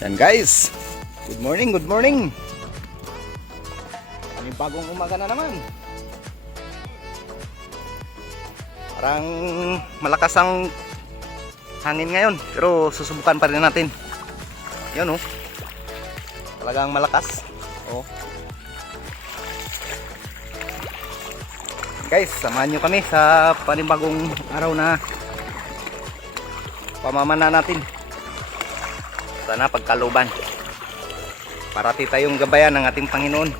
Yan guys, good morning, good morning. May bagong umaga na naman. Parang malakas ang hangin ngayon, pero susubukan pa rin natin. Yan oh, talagang malakas. Oh. Guys, samahan nyo kami sa panibagong araw na pamamana natin. Sana pagkaluban. Parati tayong gabayan ng ating Panginoon.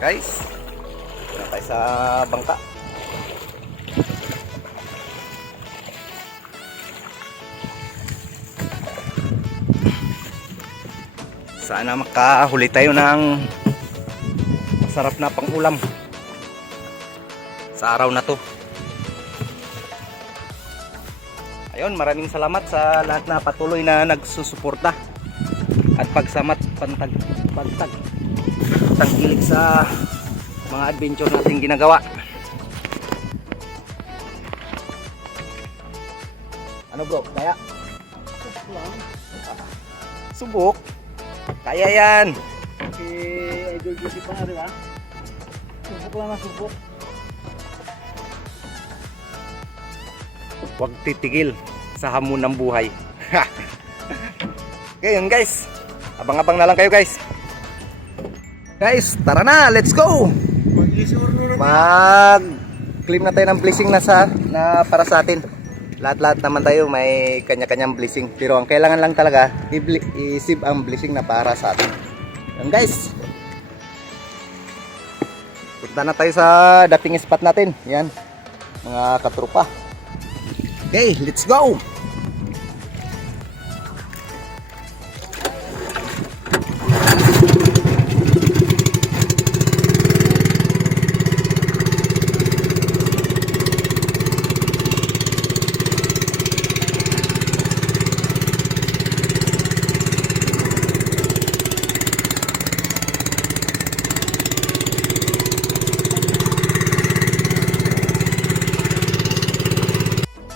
Guys, na tayo sa bangka. Sana makahuli tayo ng masarap na pang-ulam sa araw na to. Ayun, maraming salamat sa lahat na patuloy na nagsusuporta at tangkilik sa mga adventure nating ginagawa. Ano bro? Kaya? Subok. Kaya yan. Okay, idol beauty pa na, di ba? Subok lang na subok. Huwag titigil sa hamon ng buhay. Okay, yun guys. Abang-abang na lang kayo guys. Guys, tara na, let's go. Mag-claim na tayo ng blessing na para sa atin. Lahat-lahat naman tayo may kanya-kanyang blessing. Pero ang kailangan lang talaga i-save ang blessing na para sa atin. Yan guys. Punta na tayo sa dating spot natin. Yan, mga katrupa. Okay, let's go.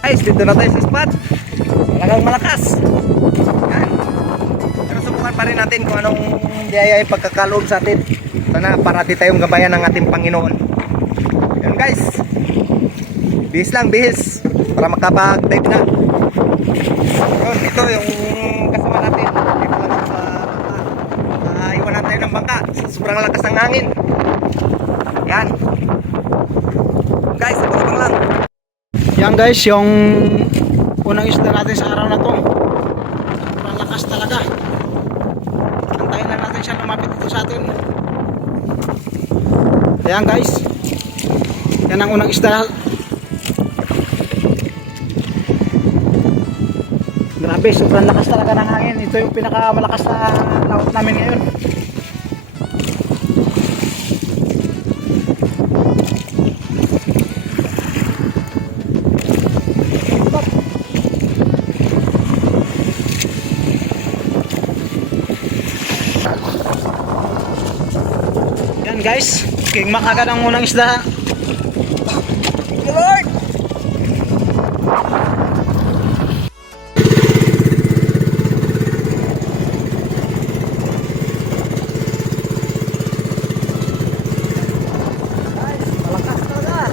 Guys, dito na tayo sa spot. Talagang malakas. Yan. Pero subukan pa rin natin kung anong biyaya yung pagkakaloob sa atin. Sana parati tayong gabayan ng ating Panginoon. Yan guys. Bihis lang, bihis. Para makapag-dive na. Yun, ito yung kasama natin. Dito lang sa bangka. Iwanan tayo ng bangka. Sobrang lakas ng hangin. Yan. Guys, abang-abang lang. Yan guys, yung unang isda natin sa araw na to. Sobrang lakas talaga. Antayin lang natin siya lumapit dito sa atin. Ayan guys, yan ang unang isda. Grabe, sobrang lakas talaga ng hangin. Ito yung pinakamalakas na laot namin ngayon. Guys, king makagad ang unang isda. Thank you Lord. Guys, malakas talaga.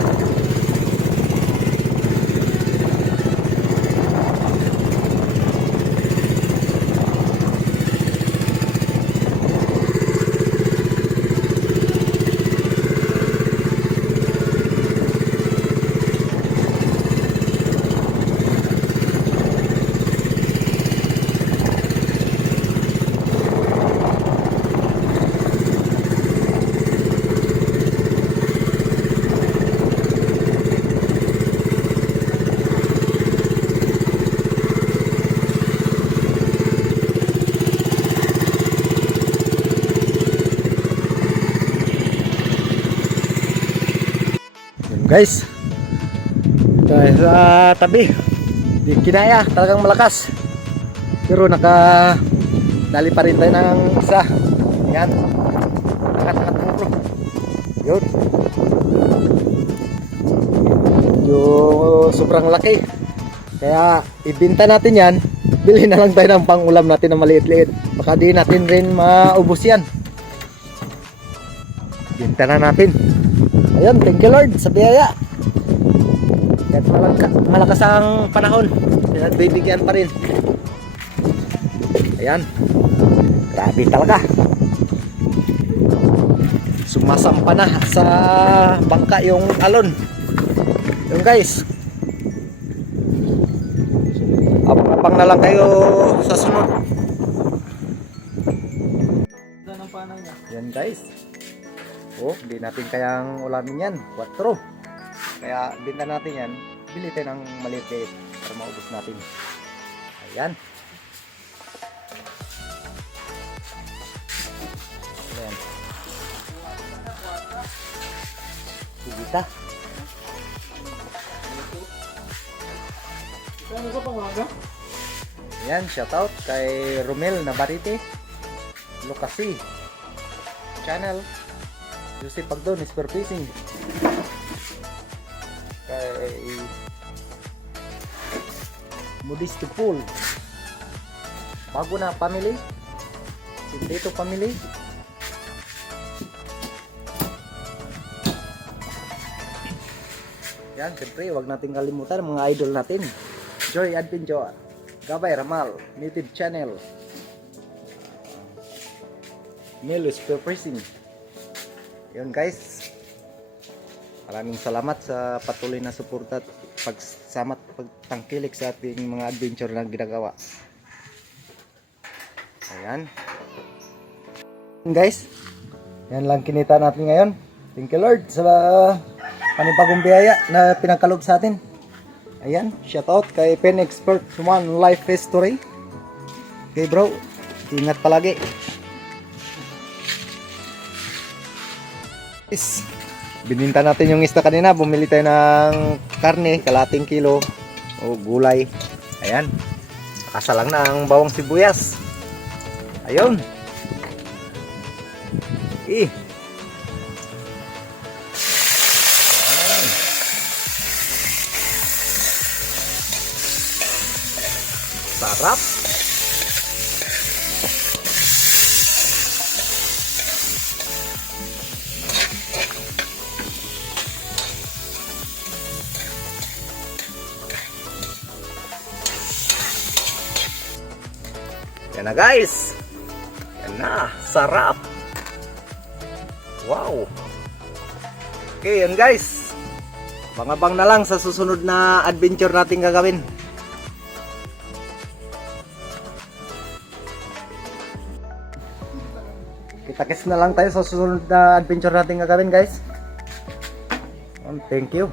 Guys, sa tabi, di kinaya, talagang malakas. Pero dali pa rin tayo ng isa. Yan. Angat mo bro. Yun. Medyo sobrang laki. Kaya ibenta natin yan. Bilhin na lang tayo ng pang-ulam natin na maliit-liit. Baka di natin rin maubos yan. Ibenta na natin. Ayun, thank you Lord sa biyaya. Kahit malakas ang panahon, bibigyan pa rin. Ayan. Grabe talaga. Sumasampa na sa bangka yung alon. Yung guys. Abang na lang kayo sa sunod. Yan guys. Oh, hindi natin kayang ulamin yan. 4. Kaya binta natin yan. Bili tayo ng maliit para maubos natin. Ayan. Ayan. Sigita. Ayan, shoutout kay Romel Navarrete, Lucasi Channel, Joseph Pagdon, Spear Fishing, kay Modesto Pool, bago na family, Sindito family, yan, siyempre huwag natin kalimutan mga idol natin, Joy Adventure, Gabay Ramal, Native Channel, Melo Spear Fishing. Yun guys, maraming salamat sa patuloy na suporta at pagsama at pagtangkilik sa ating mga adventure na ginagawa. Ayan guys, yan lang kinita natin ngayon. Thank you Lord sa panibagong biyaya na pinagkaloob sa atin. Ayan, shout out kay Pen Expert One Life History. Okay bro, ingat palagi. Bininta natin yung isda kanina. Bumili tayo ng karne, kalating kilo o gulay. Ayan, nakasalang na ang bawang sibuyas. Ayun. Ayan. Sarap. Yan na guys. Yan na, sarap. Wow. Okay, yan guys. Bang-abang na lang sa susunod na adventure natin gagawin. Kita-kits na lang tayo sa susunod na adventure natin gagawin guys. Thank you.